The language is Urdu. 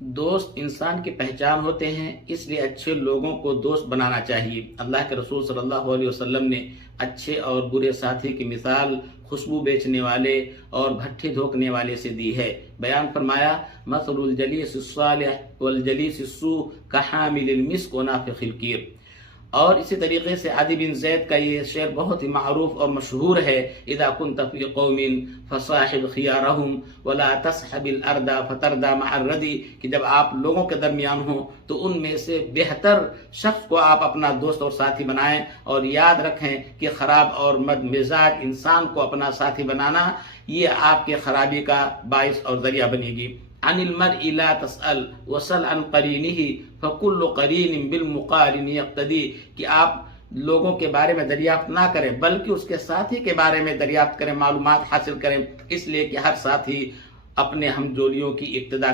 دوست انسان کی پہچان ہوتے ہیں، اس لیے اچھے لوگوں کو دوست بنانا چاہیے۔ اللہ کے رسول صلی اللہ علیہ وسلم نے اچھے اور برے ساتھی کی مثال خوشبو بیچنے والے اور بھٹی دھوکنے والے سے دی ہے۔ بیان فرمایا، مثل الجلیس الصالح والجلیس السوء کحامل المسک ونافخ الکیر۔ اور اسی طریقے سے عدی بن زید کا یہ شعر بہت ہی معروف اور مشہور ہے، اذا كنت في قوم فصاحب خيارهم ولا تصحب الارض فتردى مع الردی، کہ جب آپ لوگوں کے درمیان ہوں تو ان میں سے بہتر شخص کو آپ اپنا دوست اور ساتھی بنائیں، اور یاد رکھیں کہ خراب اور مد مزاج انسان کو اپنا ساتھی بنانا یہ آپ کے خرابی کا باعث اور ذریعہ بنے گی۔ عن المرء لا تسأل وسل عن قرینہ فکل قرین بالمقارن یقتدی، کہ آپ لوگوں کے بارے میں دریافت نہ کریں بلکہ اس کے ساتھی کے بارے میں دریافت کریں، معلومات حاصل کریں، اس لیے کہ ہر ساتھی اپنے ہم جولیوں کی اقتدا